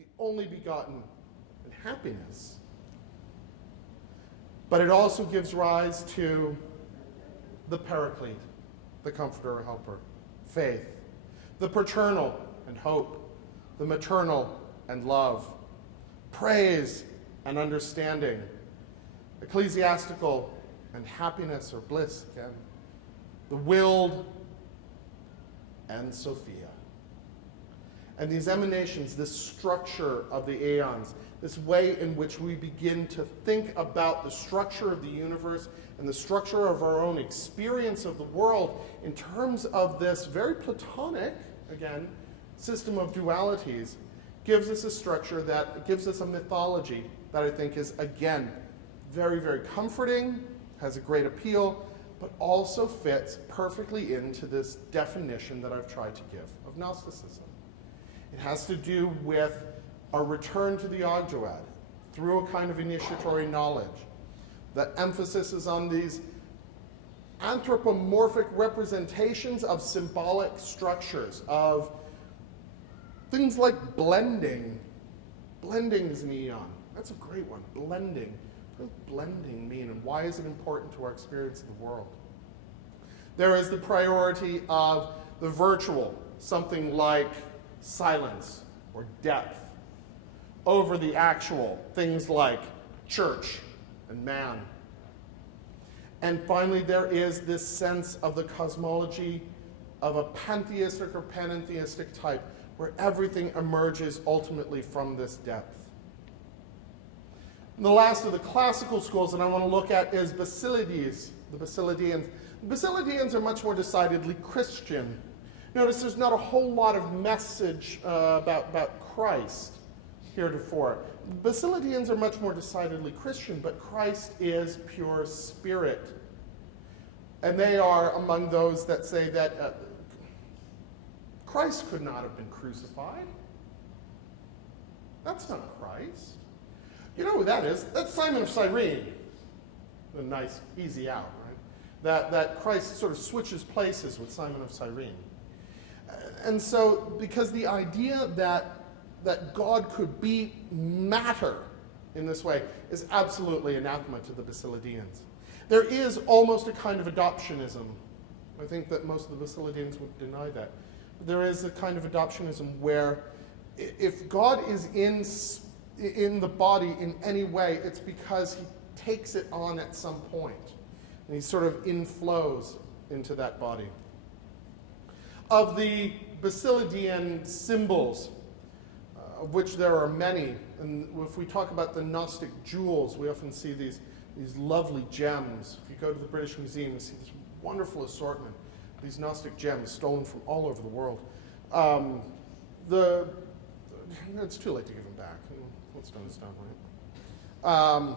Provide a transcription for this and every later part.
the only begotten, and happiness. But it also gives rise to the Paraclete, the Comforter or Helper, faith, the paternal and hope, the maternal and love, praise and understanding, ecclesiastical and happiness or bliss again, the willed and Sophia. And these emanations, this structure of the aeons, this way in which we begin to think about the structure of the universe and the structure of our own experience of the world in terms of this very Platonic, again, system of dualities, gives us a structure that gives us a mythology that I think is, again, very, very comforting, has a great appeal, but also fits perfectly into this definition that I've tried to give of Gnosticism. It has to do with a return to the Ogdoad through a kind of initiatory knowledge. The emphasis is on these anthropomorphic representations of symbolic structures, of things like blending. Blending is an eon. That's a great one, blending. What does blending mean, and why is it important to our experience of the world? There is the priority of the virtual, something like silence or depth, over the actual, things like church and man. And finally, there is this sense of the cosmology of a pantheistic or panentheistic type, where everything emerges ultimately from this depth. And the last of the classical schools that I want to look at is Basilides, the Basilidians. The Basilidians are much more decidedly Christian. Notice there's not a whole lot of message about Christ heretofore. Basilidians are much more decidedly Christian, but Christ is pure spirit. And they are among those that say that Christ could not have been crucified. That's not Christ. You know who that is? That's Simon of Cyrene. A nice, easy out, right? That Christ sort of switches places with Simon of Cyrene. And so, because the idea that God could be matter in this way is absolutely anathema to the Basilidians. There is almost a kind of adoptionism. I think that most of the Basilidians would deny that. But there is a kind of adoptionism where if God is in the body in any way, it's because he takes it on at some point. And he sort of inflows into that body. Of the Basilidian symbols, of which there are many, and if we talk about the Gnostic jewels, we often see these lovely gems. If you go to the British Museum, you see this wonderful assortment of these Gnostic gems stolen from all over the world. It's too late to give them back. What's done is done, right?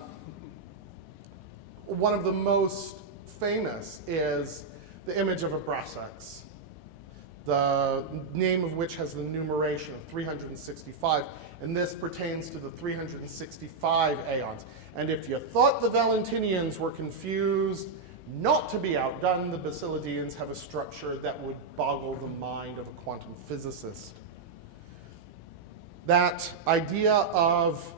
One of the most famous is the image of a brass axe, the name of which has the numeration of 365, and this pertains to the 365 aeons. And if you thought the Valentinians were confused, not to be outdone, the Basilidians have a structure that would boggle the mind of a quantum physicist. That idea of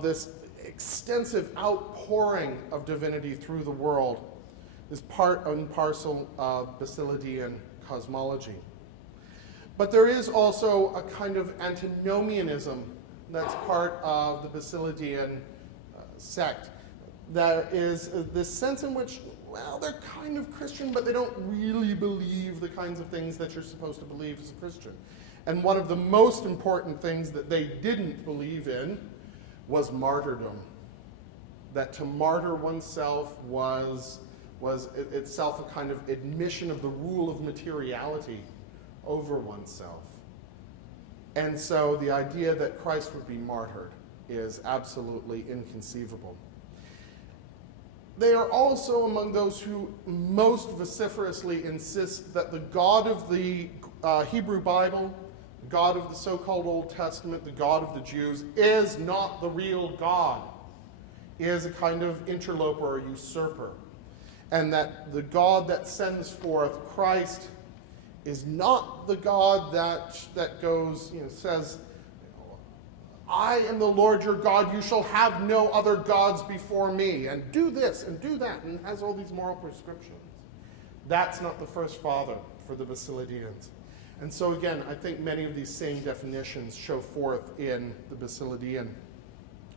this extensive outpouring of divinity through the world is part and parcel of Basilidian cosmology. But there is also a kind of antinomianism that's part of the Basilidian sect. There is this sense in which, well, they're kind of Christian, but they don't really believe the kinds of things that you're supposed to believe as a Christian. And one of the most important things that they didn't believe in was martyrdom. That to martyr oneself was itself a kind of admission of the rule of materiality over oneself. And so the idea that Christ would be martyred is absolutely inconceivable. They are also among those who most vociferously insist that the God of the Hebrew Bible, the God of the so-called Old Testament, the God of the Jews, is not the real God. He is a kind of interloper or usurper. And that the God that sends forth Christ is not the God that goes, says, I am the Lord your God, you shall have no other gods before me, and do this and do that, and has all these moral prescriptions. That's not the first father for the Basilidians. And so again, I think many of these same definitions show forth in the Basilidian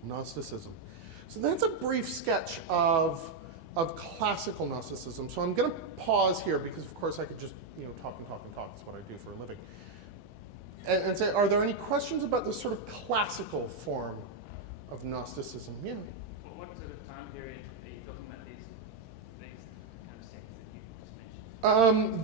Gnosticism. So that's a brief sketch of classical Gnosticism. So I'm going to pause here because, of course, I could just talk and talk and talk. That's what I do for a living. And say, are there any questions about this sort of classical form of Gnosticism? Yeah. Well, what sort of time period are you talking about these kind of sects that you just mentioned?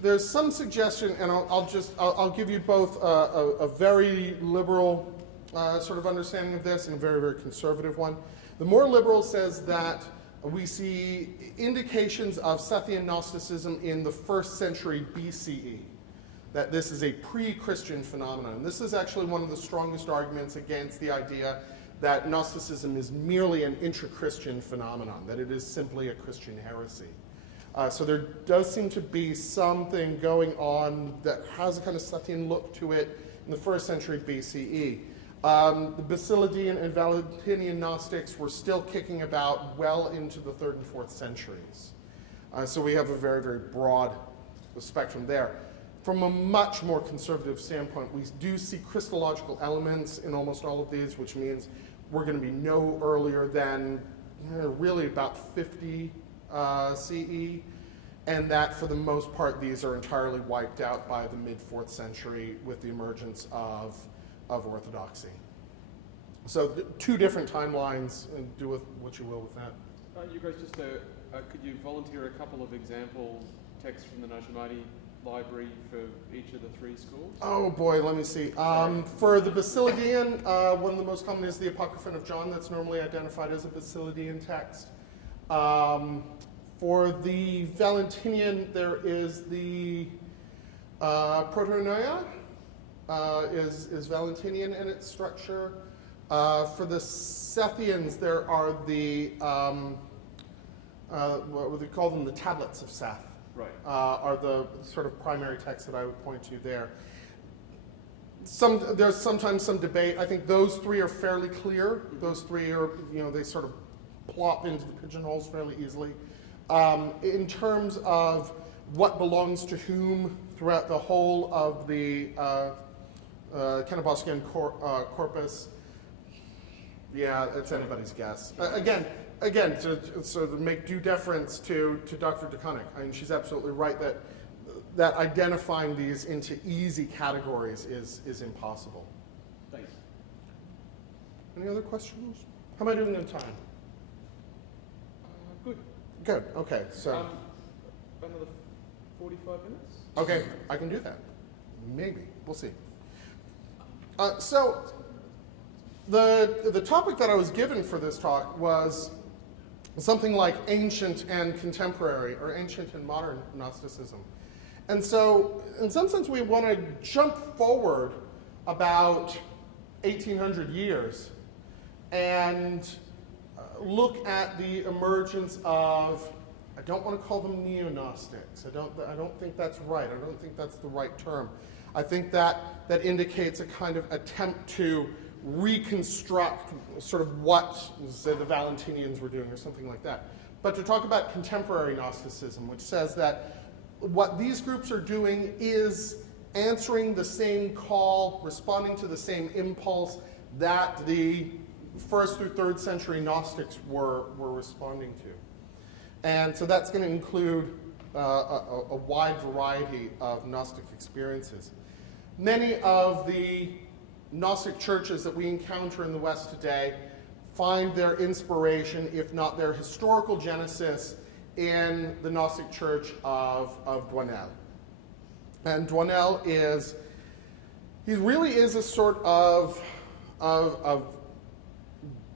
There's some suggestion, and I'll give you both a very liberal sort of understanding of this and a very, very conservative one. The more liberal says that we see indications of Sethian Gnosticism in the 1st century BCE, that this is a pre-Christian phenomenon. This is actually one of the strongest arguments against the idea that Gnosticism is merely an intra-Christian phenomenon, that it is simply a Christian heresy. So there does seem to be something going on that has a kind of Sethian look to it in the 1st century BCE. The Basilidian and Valentinian Gnostics were still kicking about well into the 3rd and 4th centuries. So we have a very, very broad spectrum there. From a much more conservative standpoint, we do see Christological elements in almost all of these, which means we're going to be no earlier than really about 50 CE, and that for the most part these are entirely wiped out by the mid-4th century with the emergence of Orthodoxy. So two different timelines, and do with what you will with that. You guys just, could you volunteer a couple of example texts from the Johannite library for each of the 3 schools? Oh boy, let me see. For the Basilidian, one of the most common is the Apocryphon of John. That's normally identified as a Basilidian text. For the Valentinian, there is the Protonoia, is Valentinian in its structure. For the Sethians, there are the, what would they call them, the tablets of Seth. Right. Are the sort of primary texts that I would point to there. There's sometimes some debate. I think those 3 are fairly clear. Those 3 are, they sort of plop into the pigeonholes fairly easily. In terms of what belongs to whom throughout the whole of the Canaboscian corpus, yeah, it's anybody's guess. Again, to make due deference to Dr. DeConnick, I mean, she's absolutely right that identifying these into easy categories is impossible. Thanks. Any other questions? How am I doing on time? Good. Good, okay, so. Another 45 minutes? Okay, I can do that. Maybe, we'll see. So, the topic that I was given for this talk was something like ancient and contemporary, or ancient and modern Gnosticism. And so, in some sense, we want to jump forward about 1,800 years and look at the emergence of, I don't want to call them neo-Gnostics. I don't think that's right. I don't think that's the right term. I think that indicates a kind of attempt to reconstruct sort of what, say, the Valentinians were doing or something like that. But to talk about contemporary Gnosticism, which says that what these groups are doing is answering the same call, responding to the same impulse that the 1st through 3rd century Gnostics were responding to. And so that's going to include a wide variety of Gnostic experiences. Many of the Gnostic churches that we encounter in the West today find their inspiration, if not their historical genesis, in the Gnostic church of Dwanel. And Dwanel he really is a sort of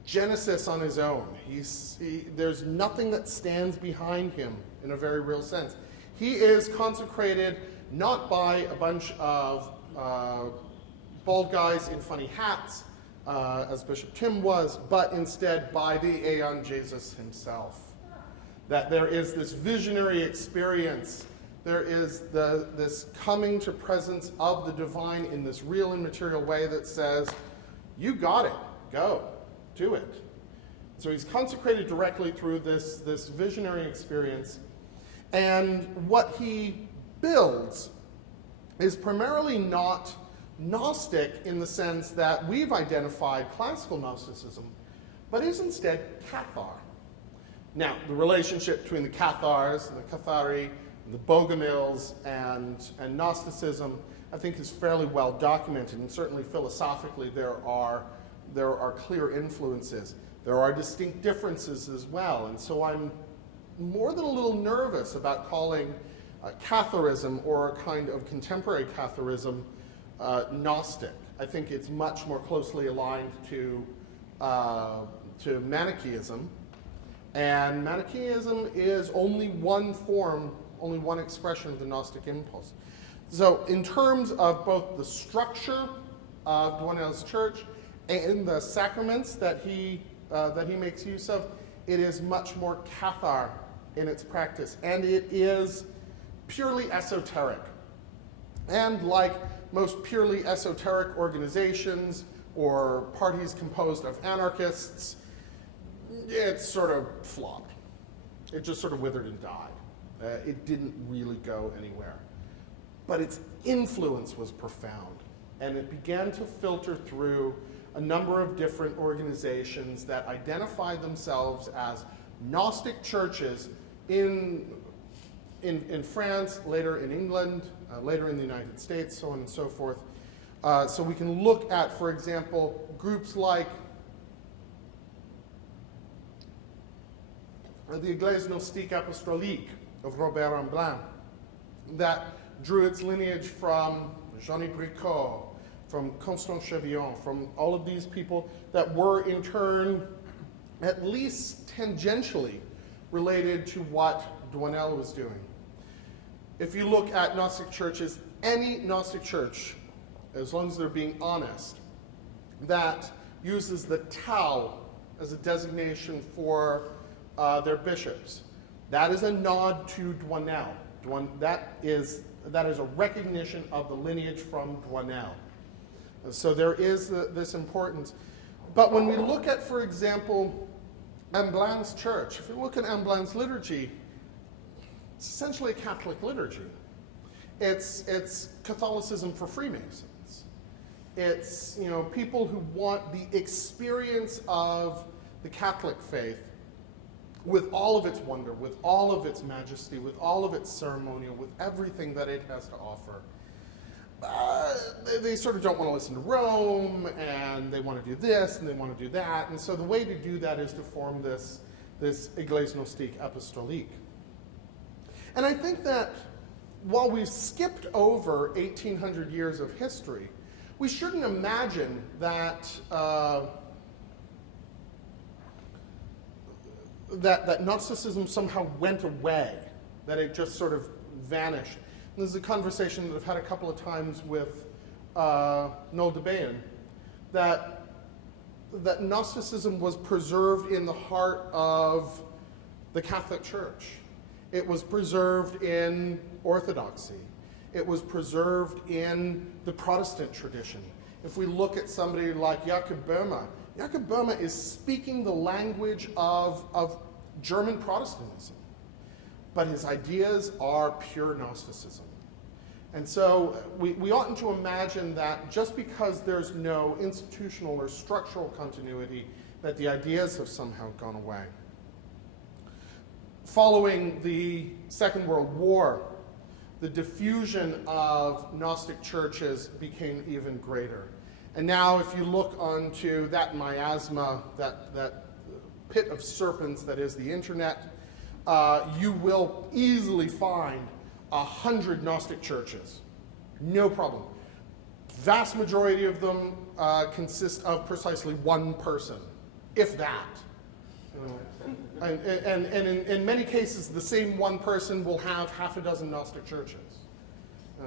genesis on his own. There's nothing that stands behind him in a very real sense. He is consecrated not by a bunch of bald guys in funny hats, as Bishop Tim was, but instead by the Aeon Jesus himself. That there is this visionary experience, there is this coming to presence of the divine in this real and material way that says, You got it. Go. Do it. So he's consecrated directly through this visionary experience. And what he builds is primarily not Gnostic in the sense that we've identified classical Gnosticism, but is instead Cathar. Now, the relationship between the Cathars and the Cathari, and the Bogomils, and Gnosticism, I think is fairly well documented, and certainly philosophically there are clear influences. There are distinct differences as well, and so I'm more than a little nervous about calling Catharism or a kind of contemporary Catharism Gnostic. I think it's much more closely aligned to Manichaeism, and Manichaeism is only one form, only one expression of the Gnostic impulse. So in terms of both the structure of Douanel's church and the sacraments that he makes use of, it is much more Cathar in its practice, and it is purely esoteric. And like most purely esoteric organizations or parties composed of anarchists, it sort of flopped. It just sort of withered and died. It didn't really go anywhere. But its influence was profound, and it began to filter through a number of different organizations that identified themselves as Gnostic churches in France, later in England, later in the United States, so on and so forth. So we can look at, for example, groups like the Église Gnostique Apostolique of Robert Ramblin, that drew its lineage from Jean Bricot, from Constant Chevillon, from all of these people that were in turn at least tangentially related to what Douanel was doing. If you look at Gnostic churches, any Gnostic church, as long as they're being honest, that uses the Tau as a designation for their bishops, that is a nod to Douanel. That is a recognition of the lineage from Douanel. So there is this importance. But when we look at, for example, Amblin's church, if you look at Amblin's liturgy, it's essentially a Catholic liturgy. It's Catholicism for Freemasons. It's, people who want the experience of the Catholic faith with all of its wonder, with all of its majesty, with all of its ceremonial, with everything that it has to offer. They sort of don't want to listen to Rome, and they want to do this, and they want to do that. And so the way to do that is to form this Église Gnostique Apostolique. And I think that while we've skipped over 1,800 years of history, we shouldn't imagine that that Gnosticism somehow went away, that it just sort of vanished. And this is a conversation that I've had a couple of times with Noel de Behun, that Gnosticism was preserved in the heart of the Catholic Church. It was preserved in Orthodoxy. It was preserved in the Protestant tradition. If we look at somebody like Jakob Böhme is speaking the language of German Protestantism, but his ideas are pure Gnosticism. And so we oughtn't to imagine that just because there's no institutional or structural continuity, that the ideas have somehow gone away. Following the Second World War, the diffusion of Gnostic churches became even greater. And now if you look onto that miasma, that pit of serpents that is the internet, you will easily find 100 Gnostic churches. No problem. Vast majority of them consist of precisely one person, if that. And in many cases, the same one person will have half a dozen Gnostic churches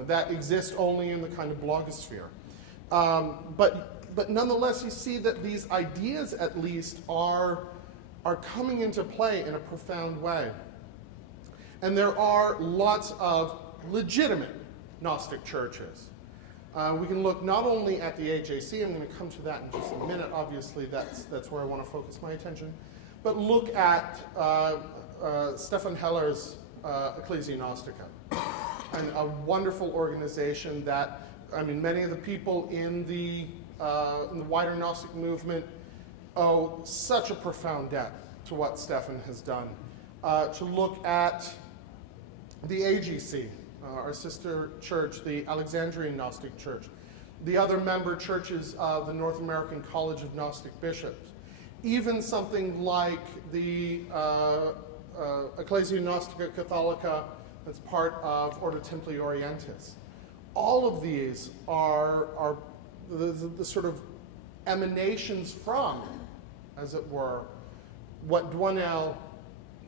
that exist only in the kind of blogosphere. But nonetheless, you see that these ideas, at least, are coming into play in a profound way. And there are lots of legitimate Gnostic churches. We can look not only at the AJC, I'm going to come to that in just a minute, obviously that's where I want to focus my attention, but look at Stefan Heller's Ecclesia Gnostica, and a wonderful organization that, I mean, many of the people in the wider Gnostic movement owe such a profound debt to what Stefan has done. To look at the AGC, our sister church, the Alexandrian Gnostic Church, the other member churches of the North American College of Gnostic Bishops, even something like the Ecclesia Gnostica Catholica that's part of Ordo Templi Orientis. All of these are the sort of emanations from, as it were, what Douanel,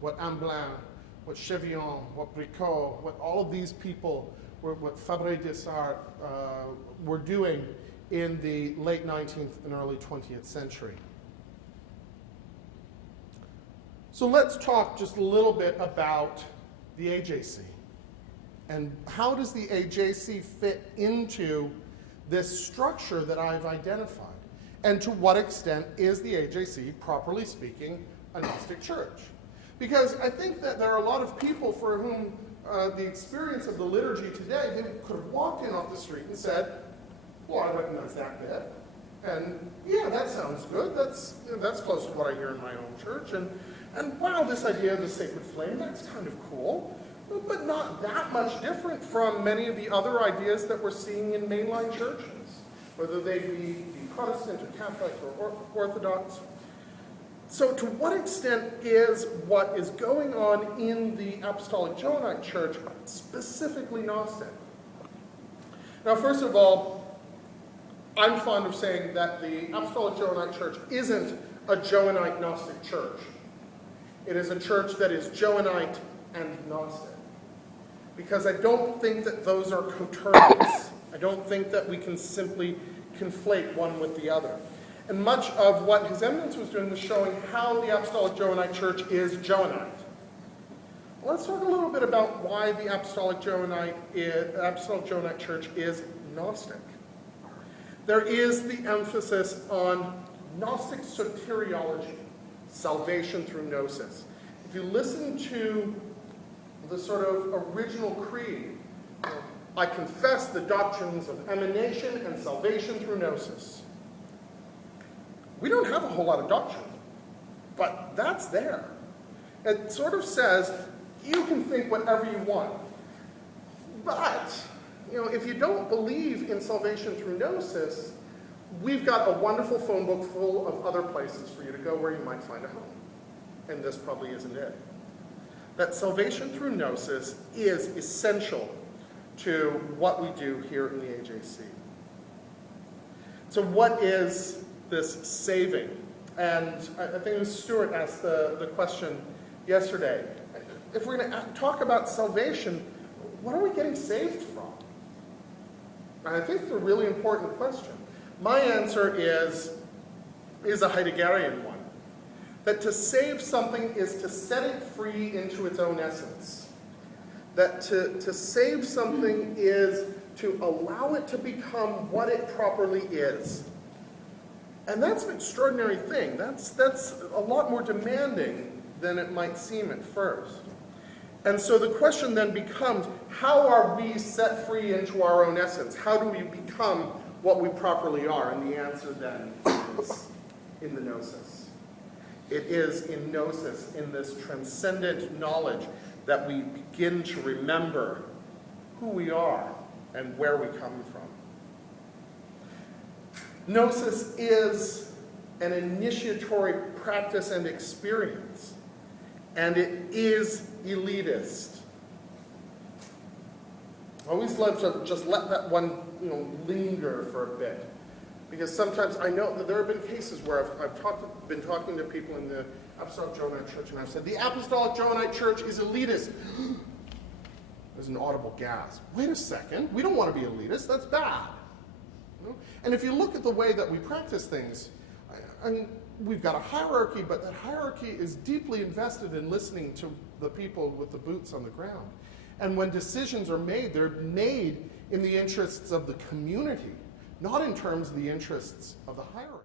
what Amblin, what Chevion, what Bricot, what all of these people, what Fabre Dessart were doing in the late 19th and early 20th century. So let's talk just a little bit about the AJC. And how does the AJC fit into this structure that I've identified? And to what extent is the AJC, properly speaking, a Gnostic church? Because I think that there are a lot of people for whom the experience of the liturgy today, they could have walked in off the street and said, well, I recognize that bit. And yeah, that sounds good. That's close to what I hear in my own church. And wow, this idea of the sacred flame, that's kind of cool. But not that much different from many of the other ideas that we're seeing in mainline churches, whether they be Protestant or Catholic or Orthodox. So to what extent is what is going on in the Apostolic Johannite Church specifically Gnostic? Now, first of all, I'm fond of saying that the Apostolic Johannite Church isn't a Johannite Gnostic church. It is a church that is Johannite and Gnostic. Because I don't think that those are coterminous. I don't think that we can simply conflate one with the other. And much of what His Eminence was doing was showing how the Apostolic Johannite Church is Johannite. Let's talk a little bit about why the Apostolic Johannite Church is Gnostic. There is the emphasis on Gnostic soteriology, salvation through gnosis. If you listen to the sort of original creed, I confess the doctrines of emanation and salvation through gnosis. We don't have a whole lot of doctrine, but that's there. It sort of says, you can think whatever you want, but if you don't believe in salvation through gnosis, we've got a wonderful phone book full of other places for you to go where you might find a home. And this probably isn't it. That salvation through gnosis is essential to what we do here in the AJC. So what is this saving? And I think it was Stuart asked the question yesterday. If we're going to talk about salvation, what are we getting saved from? And I think it's a really important question. My answer is a Heideggerian one. That to save something is to set it free into its own essence. That to save something is to allow it to become what it properly is. And that's an extraordinary thing. That's a lot more demanding than it might seem at first. And so the question then becomes, how are we set free into our own essence? How do we become what we properly are? And the answer then is in the gnosis. It is in gnosis, in this transcendent knowledge, that we begin to remember who we are and where we come from. Gnosis is an initiatory practice and experience, and it is elitist. I always love to just let that one linger for a bit. Because sometimes I know that there have been cases where I've been talking to people in the Apostolic Johannite Church, and I've said, the Apostolic Johannite Church is elitist. There's an audible gasp. Wait a second, we don't want to be elitist, that's bad. And if you look at the way that we practice things, I mean, we've got a hierarchy, but that hierarchy is deeply invested in listening to the people with the boots on the ground. And when decisions are made, they're made in the interests of the community, not in terms of the interests of the hierarchy.